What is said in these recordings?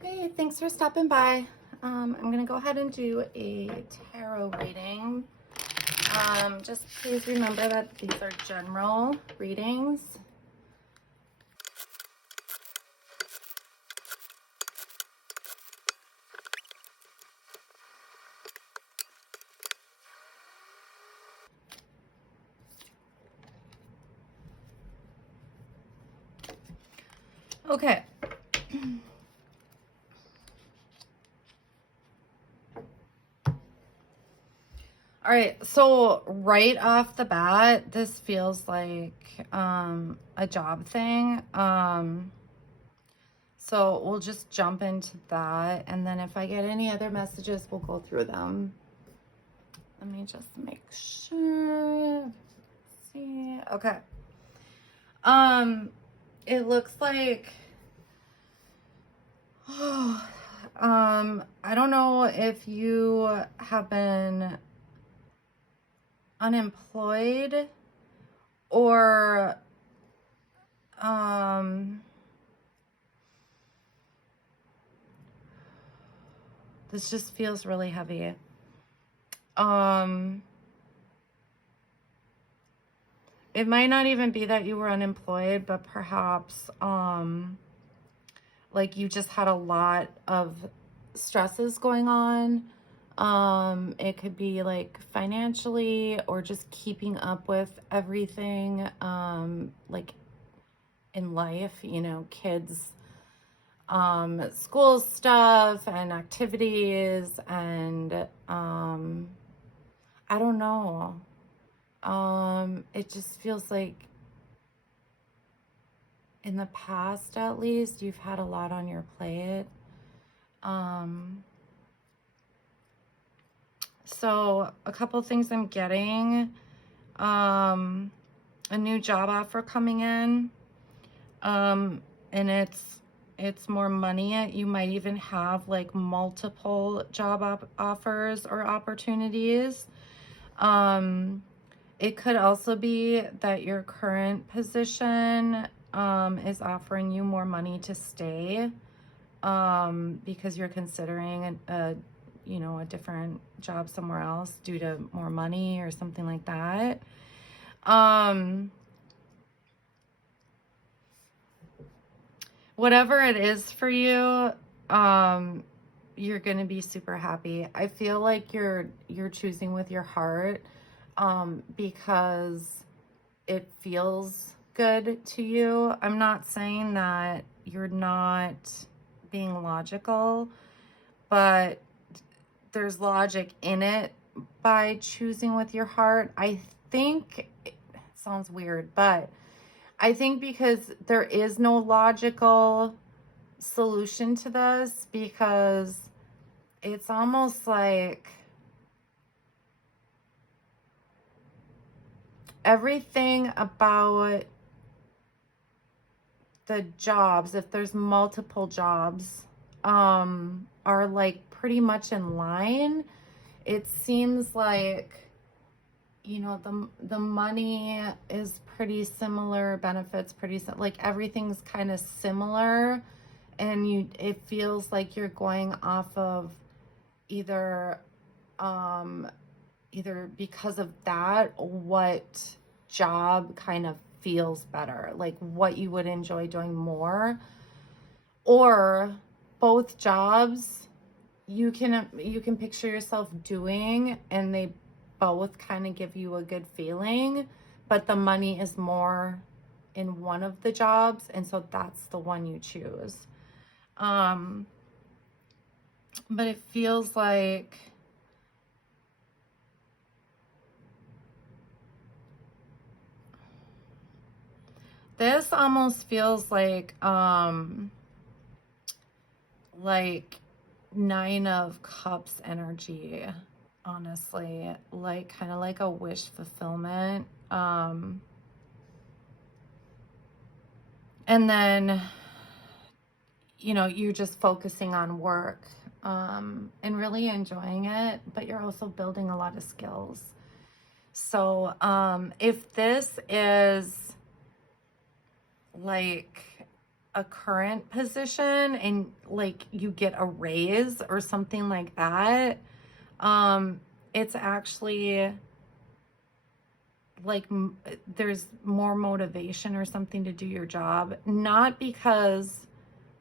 Hey, thanks for stopping by. I'm going to go ahead and do a tarot reading. Just please remember that these are general readings. Okay. All right, so right off the bat, this feels like a job thing. So we'll just jump into that, and then if I get any other messages, we'll go through them. Let me just make sure. Let's see. Okay. It looks like I don't know if you have been unemployed or this just feels really heavy. It might not even be that you were unemployed, but perhaps like you just had a lot of stresses going on. It could be like financially or just keeping up with everything, like in life, kids, school stuff and activities and, I don't know. It just feels like in the past, at least, you've had a lot on your plate. So a couple things I'm getting, a new job offer coming in, and it's more money. You might even have like multiple job offers or opportunities. It could also be that your current position is offering you more money to stay because you're considering a different job somewhere else due to more money or something like that. Whatever it is for you, you're going to be super happy. I feel like you're choosing with your heart because it feels good to you. I'm not saying that you're not being logical, but there's logic in it by choosing with your heart. I think it sounds weird, but I think because there is no logical solution to this, because it's almost like everything about the jobs, if there's multiple jobs, are like pretty much in line. It seems like, the money is pretty similar, benefits pretty like everything's kind of similar, and it feels like you're going off of either either because of that, what job kind of feels better, like what you would enjoy doing more, or both jobs you can picture yourself doing, and they both kind of give you a good feeling, but the money is more in one of the jobs, and so that's the one you choose. But it feels like this almost feels like Nine of Cups energy, honestly, like kind of like a wish fulfillment. And then, you're just focusing on work and really enjoying it, but you're also building a lot of skills. So if this is like a current position and like you get a raise or something like that, it's actually like there's more motivation or something to do your job, not because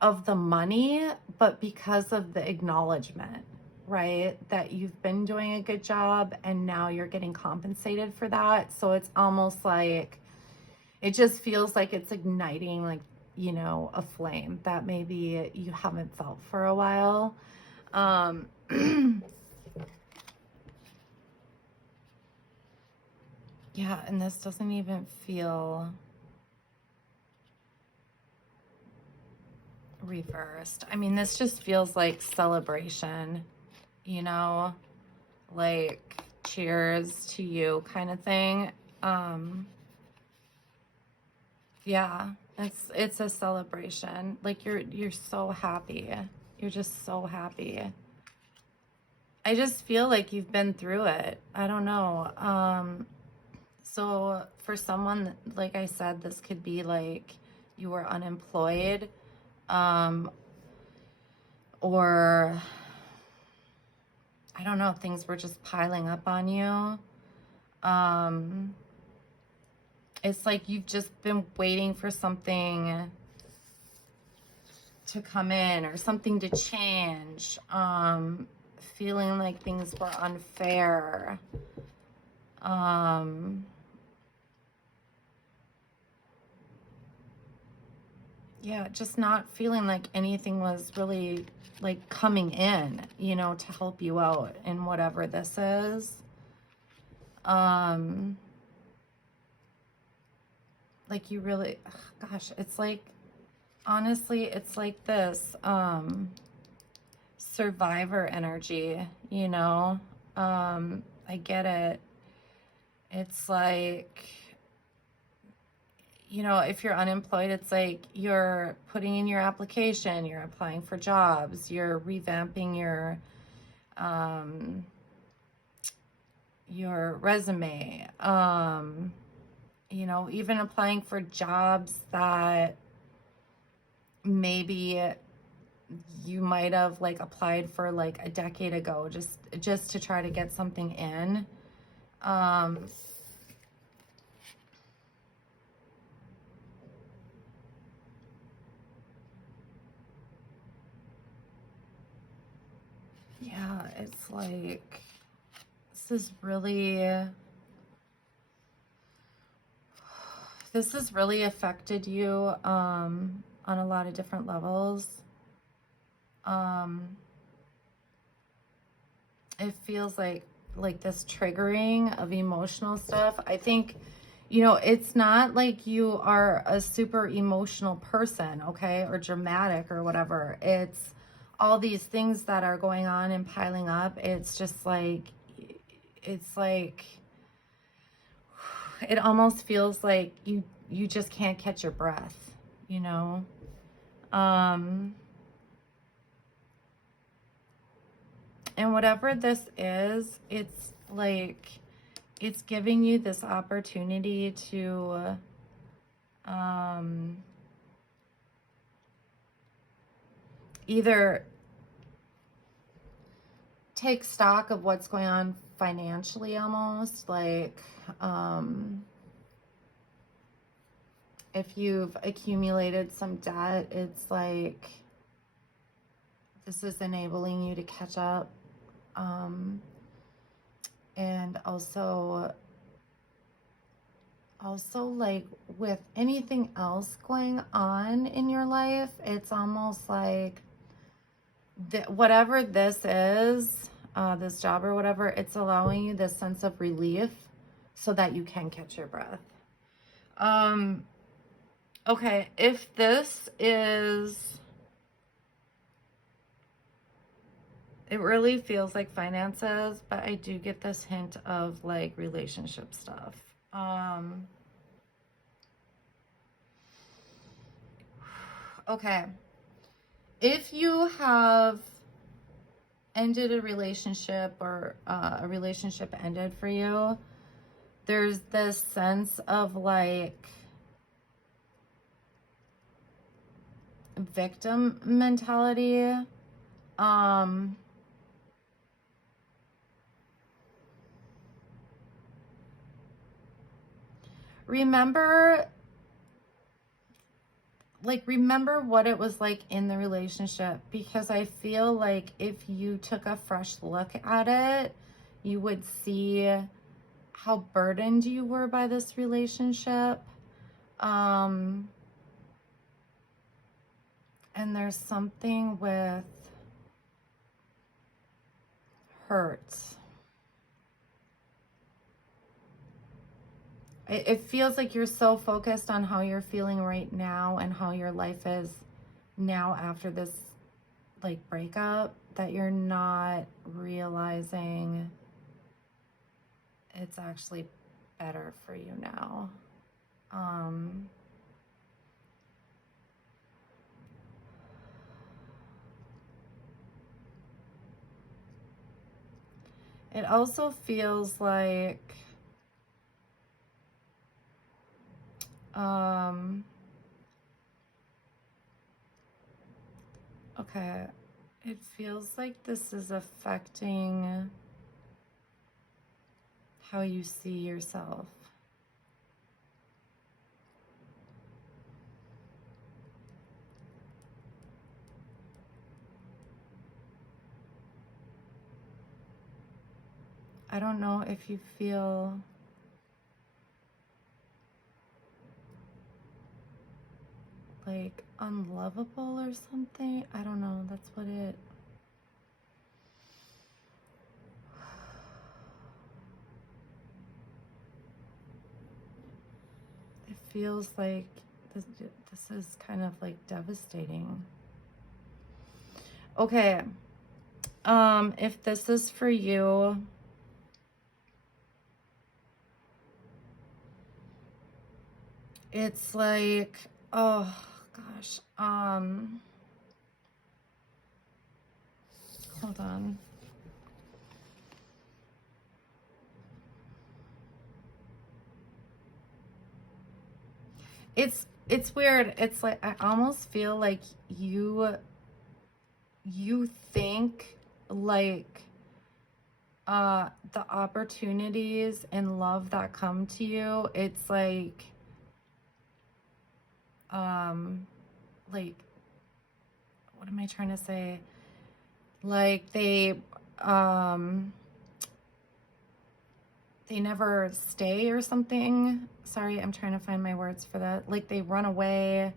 of the money, but because of the acknowledgement, right? That you've been doing a good job and now you're getting compensated for that. So it's almost like it just feels like it's igniting, like, you know, a flame that maybe you haven't felt for a while. Yeah, and this doesn't even feel reversed. I mean, this just feels like celebration, you know, like cheers to you kind of thing. Yeah, it's a celebration. Like you're so happy. You're just so happy. I just feel like you've been through it. I don't know. So for someone, like I said, this could be like you were unemployed, or I don't know, things were just piling up on you. It's like you've just been waiting for something to come in or something to change. Feeling like things were unfair. Yeah, just not feeling like anything was really like coming in, you know, to help you out in whatever this is. Like you really, gosh, it's like, honestly, it's like this, survivor energy, you know? I get it. It's like, you know, if you're unemployed, it's like you're putting in your application, you're applying for jobs, you're revamping your resume, you know, even applying for jobs that maybe you might have like applied for like a decade ago, just to try to get something in. Yeah, it's like this has really affected you on a lot of different levels. It feels like this triggering of emotional stuff. I think, you know, it's not like you are a super emotional person, okay, or dramatic or whatever. It's all these things that are going on and piling up. It's just like, it's like, it almost feels like you just can't catch your breath, you know? And whatever this is, it's like it's giving you this opportunity to either take stock of what's going on financially, almost like if you've accumulated some debt, it's like this is enabling you to catch up. And also like with anything else going on in your life, it's almost like whatever this is, this job or whatever, it's allowing you this sense of relief so that you can catch your breath. Okay, if this is, it really feels like finances, but I do get this hint of like relationship stuff. Okay. If you have ended a relationship or a relationship ended for you, there's this sense of like victim mentality. Remember what it was like in the relationship, because I feel like if you took a fresh look at it, you would see how burdened you were by this relationship. And there's something with hurt. It feels like you're so focused on how you're feeling right now and how your life is now after this like breakup, that you're not realizing it's actually better for you now. It also feels like okay, it feels like this is affecting how you see yourself. I don't know if you feel like unlovable or something. I don't know. That's what it feels like. This is kind of like devastating. Okay. If this is for you, it's like, oh gosh. Hold on. It's weird. It's like I almost feel like you think like the opportunities and love that come to you, it's like what am I trying to say? Like they never stay or something. Sorry, I'm trying to find my words for that. Like they run away.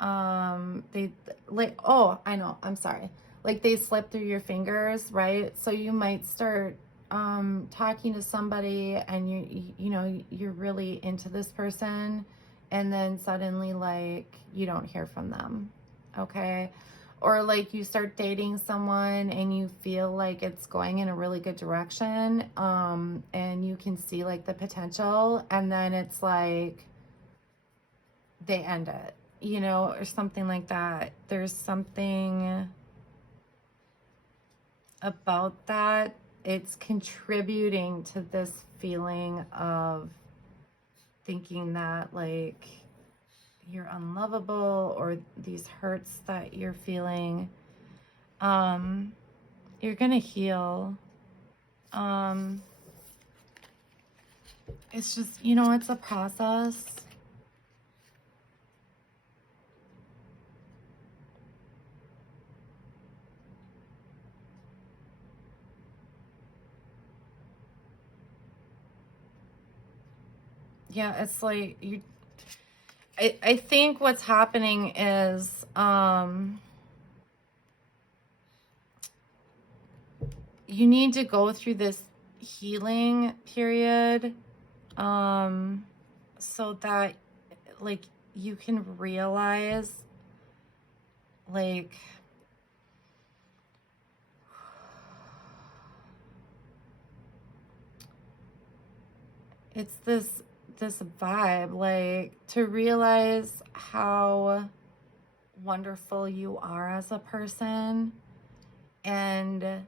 They like, oh, I know, I'm sorry. Like they slip through your fingers, right? So you might start talking to somebody and you know, you're really into this person, and then suddenly like you don't hear from them. Okay? Or like you start dating someone and you feel like it's going in a really good direction, and you can see like the potential, and then it's like they end it, you know, or something like that. There's something about that. It's contributing to this feeling of thinking that like you're unlovable, or these hurts that you're feeling. You're gonna heal. It's just, you know, it's a process. Yeah, it's like you, I think what's happening is you need to go through this healing period, so that like you can realize like it's this vibe, like to realize how wonderful you are as a person, and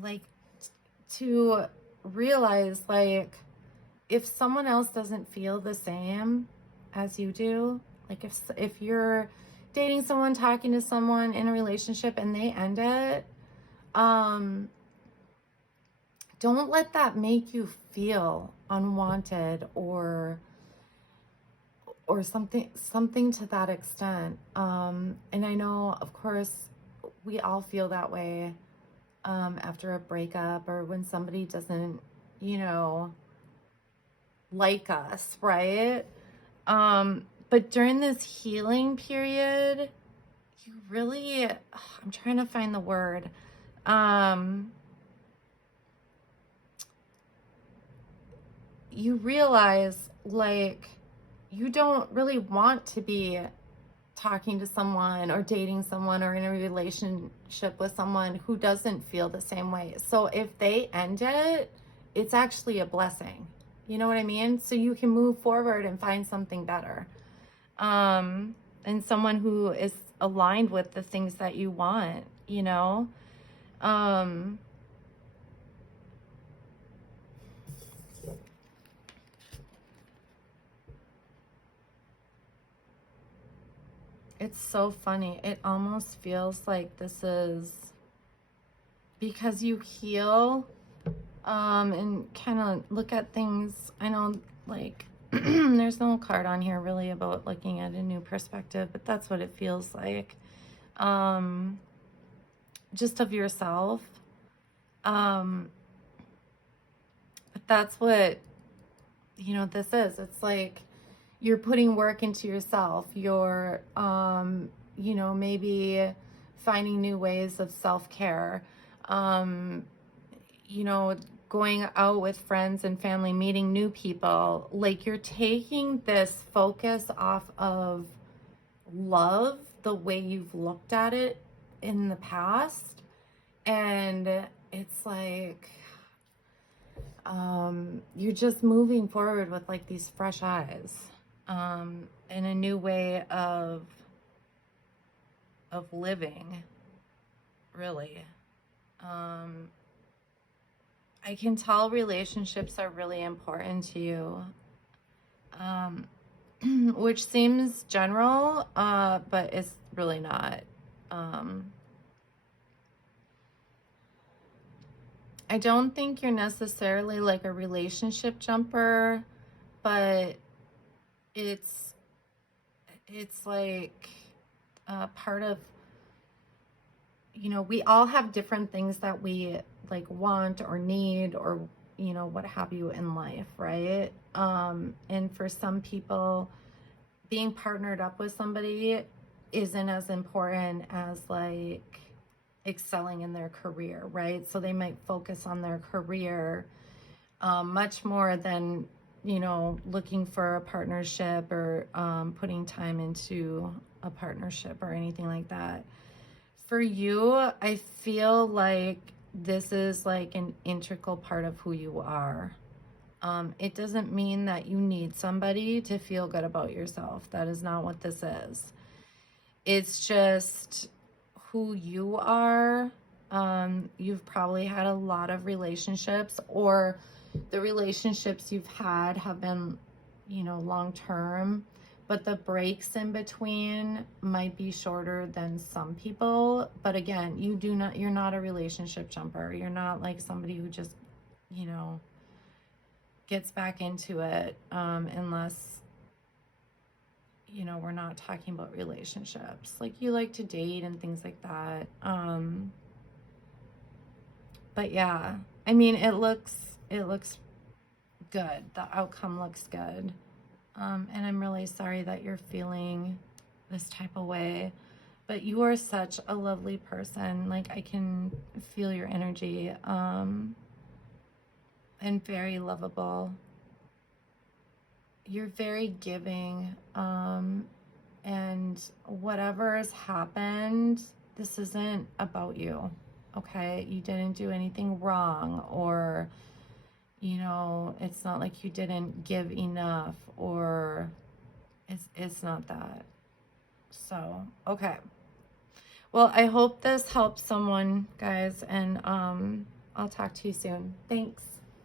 like to realize like if someone else doesn't feel the same as you do, Like if you're dating someone, talking to someone in a relationship and they end it, um, don't let that make you feel unwanted or something to that extent. And I know, of course, we all feel that way after a breakup or when somebody doesn't, you know, like us, right? But during this healing period, you really, I'm trying to find the word. Um, you realize like you don't really want to be talking to someone or dating someone or in a relationship with someone who doesn't feel the same way. So if they end it, it's actually a blessing. You know what I mean? So you can move forward and find something better. And someone who is aligned with the things that you want, you know? Um, it's so funny. It almost feels like this is because you heal and kind of look at things. I know, like, there's no card on here really about looking at a new perspective, but that's what it feels like. Just of yourself. But that's what, you know, this is. It's like you're putting work into yourself. You're, you know, maybe finding new ways of self-care. You know, going out with friends and family, meeting new people. Like you're taking this focus off of love the way you've looked at it in the past. And it's like, you're just moving forward with like these fresh eyes, and a new way of living, really. I can tell relationships are really important to you, which seems general, but it's really not. I don't think you're necessarily like a relationship jumper, but it's like part of, you know, we all have different things that we like want or need or, you know, what have you in life, right? And for some people, being partnered up with somebody isn't as important as like excelling in their career, right? So they might focus on their career much more than, you know, looking for a partnership or putting time into a partnership or anything like that. For you, I feel like this is like an integral part of who you are. It doesn't mean that you need somebody to feel good about yourself. That is not what this is. It's just who you are. You've probably had a lot of relationships, or the relationships you've had have been, you know, long term, but the breaks in between might be shorter than some people. But again, you're not a relationship jumper. You're not like somebody who just, you know, gets back into it, unless, you know, we're not talking about relationships. Like you like to date and things like that. But yeah, I mean, it looks good. The outcome looks good. And I'm really sorry that you're feeling this type of way, but you are such a lovely person. Like I can feel your energy, and very lovable. You're very giving, and whatever has happened, this isn't about you, okay? You didn't do anything wrong, or, you know, it's not like you didn't give enough, or it's not that. So, okay. Well, I hope this helps someone, guys, and I'll talk to you soon. Thanks.